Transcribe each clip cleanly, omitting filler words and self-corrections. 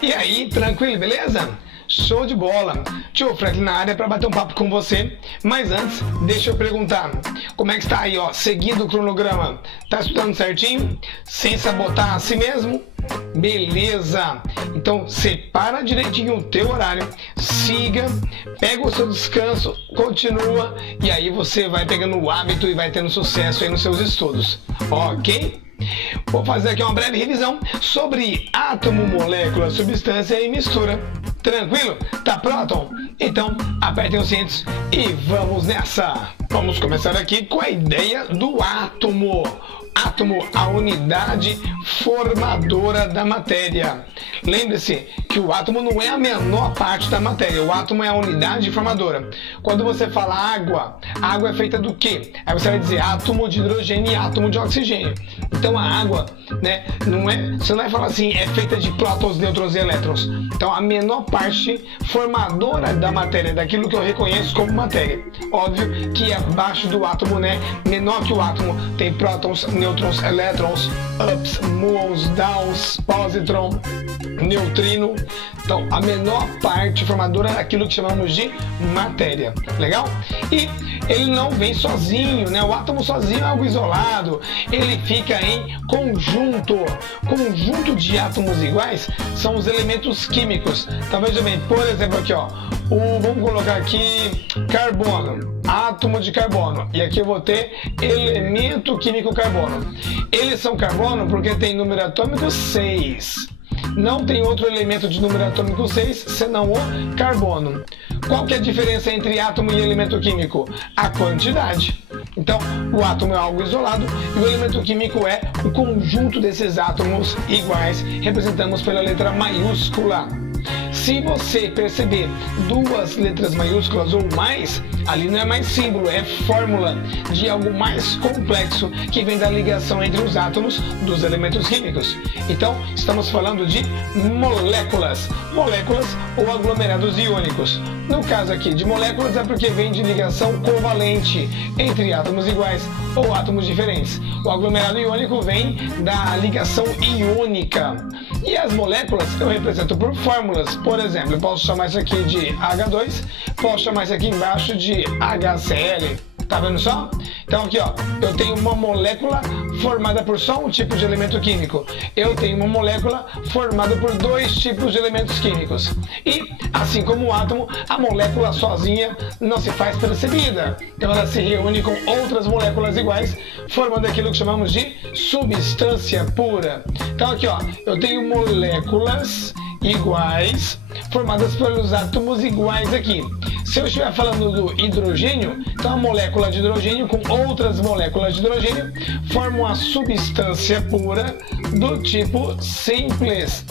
E aí, tranquilo, beleza? Show de bola! Tio Franklin na área para bater um papo com você, mas antes, deixa eu perguntar, como é que está aí, ó, seguindo o cronograma? Tá estudando certinho? Sem sabotar a si mesmo? Beleza! Então separa direitinho o teu horário, siga, pega o seu descanso, continua e aí você vai pegando o hábito e vai tendo sucesso aí nos seus estudos, ok? Vou fazer aqui uma breve revisão sobre átomo, molécula, substância e mistura. Tranquilo? Tá pronto? Então apertem os cintos e vamos nessa! Vamos começar aqui com a ideia do átomo. Átomo, a unidade formadora da matéria. Lembre-se que o átomo não é a menor parte da matéria, o átomo é a unidade formadora. Quando você fala água, a água é feita do quê? Aí você vai dizer átomo de hidrogênio e átomo de oxigênio. Então a água, né, você não vai falar assim, é feita de prótons, nêutrons e elétrons. Então a menor parte formadora da matéria, daquilo que eu reconheço como matéria. Óbvio que abaixo do átomo, né, menor que o átomo, tem prótons, nêutrons, elétrons, ups, muons, downs, positron, neutrino. Então, a menor parte formadora é aquilo que chamamos de matéria. Legal? E ele não vem sozinho, né? O átomo sozinho é algo isolado. Ele fica em conjunto. Conjunto de átomos iguais são os elementos químicos. Então, veja bem, por exemplo, aqui, ó. Vamos colocar aqui carbono, átomo de carbono. E aqui eu vou ter elemento químico carbono. Eles são carbono porque tem número atômico 6. Não tem outro elemento de número atômico 6 senão o carbono. Qual que é a diferença entre átomo e elemento químico? A quantidade. Então, o átomo é algo isolado e o elemento químico é o conjunto desses átomos iguais, representamos pela letra maiúscula. Se você perceber duas letras maiúsculas ou mais, ali não é mais símbolo, é fórmula de algo mais complexo que vem da ligação entre os átomos dos elementos químicos. Então, estamos falando de moléculas, moléculas ou aglomerados iônicos. No caso aqui de moléculas é porque vem de ligação covalente entre átomos iguais ou átomos diferentes. O aglomerado iônico vem da ligação iônica. E as moléculas eu represento por fórmulas. Por exemplo, eu posso chamar isso aqui de H2, posso chamar isso aqui embaixo de HCl. Tá vendo só? Então aqui, ó, eu tenho uma molécula formada por só um tipo de elemento químico. Eu tenho uma molécula formada por dois tipos de elementos químicos. E, assim como o átomo, a molécula sozinha não se faz percebida. Então ela se reúne com outras moléculas iguais, formando aquilo que chamamos de substância pura. Então aqui, ó, eu tenho moléculas iguais formadas pelos átomos iguais aqui. Se eu estiver falando do hidrogênio, então a molécula de hidrogênio com outras moléculas de hidrogênio formam a substância pura do tipo simples.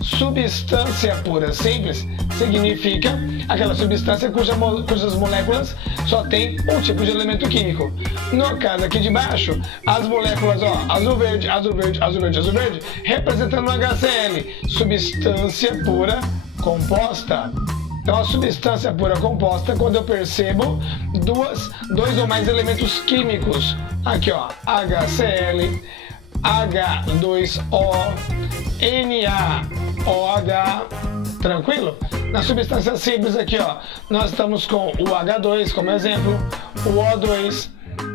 Substância pura simples significa aquela substância cujas moléculas só tem um tipo de elemento químico. No caso aqui de baixo, as moléculas, ó, azul verde, azul verde, azul verde, azul verde, representando o HCl, substância pura composta. Então a substância pura composta, quando eu percebo dois ou mais elementos químicos, aqui ó, HCl, H2O, NaOH, tranquilo? Na substância simples aqui, ó, nós estamos com o H2 como exemplo, o O2,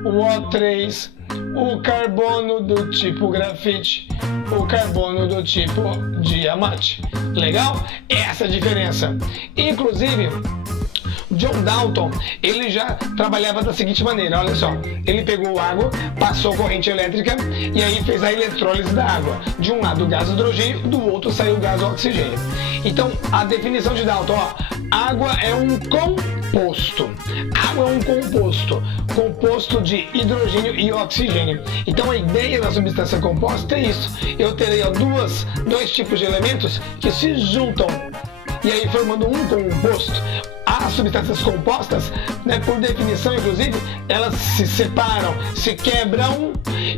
o O3, o carbono do tipo grafite, o carbono do tipo diamante. Legal? Essa é a diferença. Inclusive, John Dalton, ele já trabalhava da seguinte maneira, olha só, ele pegou água, passou corrente elétrica e aí fez a eletrólise da água. De um lado o gás hidrogênio, do outro saiu o gás oxigênio. Então, a definição de Dalton, ó, água é um composto. Água é um composto de hidrogênio e oxigênio. Então, a ideia da substância composta é isso. Eu terei ó, dois tipos de elementos que se juntam e aí formando um composto. As substâncias compostas, né, por definição, inclusive, elas se separam, se quebram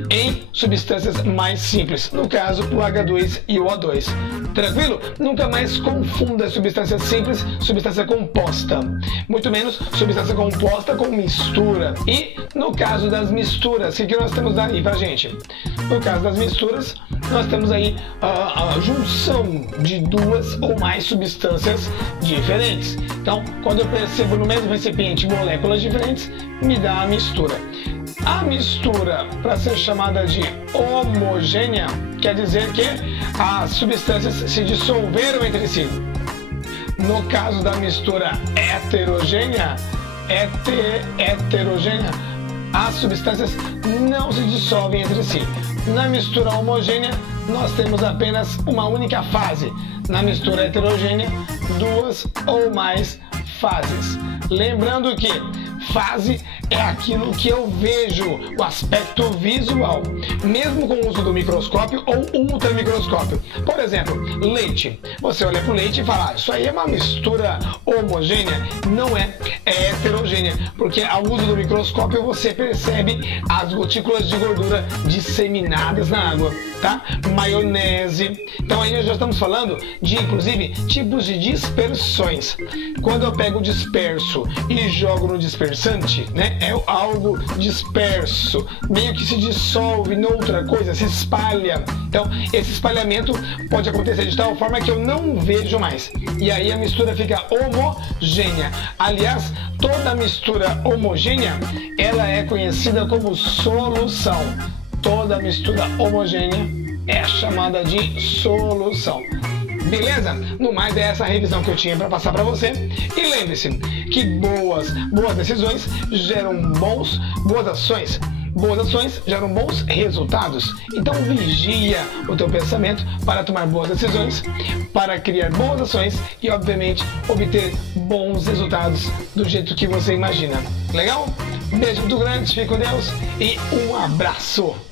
em substâncias mais simples. No caso, o H2 e o O2. Tranquilo? Nunca mais confunda substância simples, substância composta. Muito menos substância composta com mistura. E no caso das misturas, o que nós temos aí pra gente? No caso das misturas, nós temos aí a junção de duas ou mais substâncias diferentes. Então, quando eu percebo no mesmo recipiente moléculas diferentes, me dá a mistura. A mistura, para ser chamada de homogênea, quer dizer que as substâncias se dissolveram entre si. No caso da mistura heterogênea, as substâncias não se dissolvem entre si. Na mistura homogênea, nós temos apenas uma única fase. Na mistura heterogênea, duas ou mais fases. Lembrando que fase é aquilo que eu vejo, o aspecto visual, mesmo com o uso do microscópio ou ultramicroscópio. Por exemplo, leite. Você olha para o leite e fala, isso aí é uma mistura homogênea? Não é, é heterogênea, porque ao uso do microscópio você percebe as gotículas de gordura disseminadas na água, tá? Maionese. Então aí nós já estamos falando de, inclusive, tipos de dispersões. Quando eu pego o disperso e jogo no dispersante, né? É algo disperso, meio que se dissolve noutra coisa, se espalha. Então, esse espalhamento pode acontecer de tal forma que eu não vejo mais. E aí a mistura fica homogênea. Aliás, toda mistura homogênea, ela é conhecida como solução. Toda mistura homogênea é chamada de solução. Beleza? No mais, é essa revisão que eu tinha para passar para você. E lembre-se que boas decisões geram boas ações geram bons resultados. Então vigia o teu pensamento para tomar boas decisões, para criar boas ações e, obviamente, obter bons resultados do jeito que você imagina. Legal? Beijo muito grande, fique com Deus e um abraço!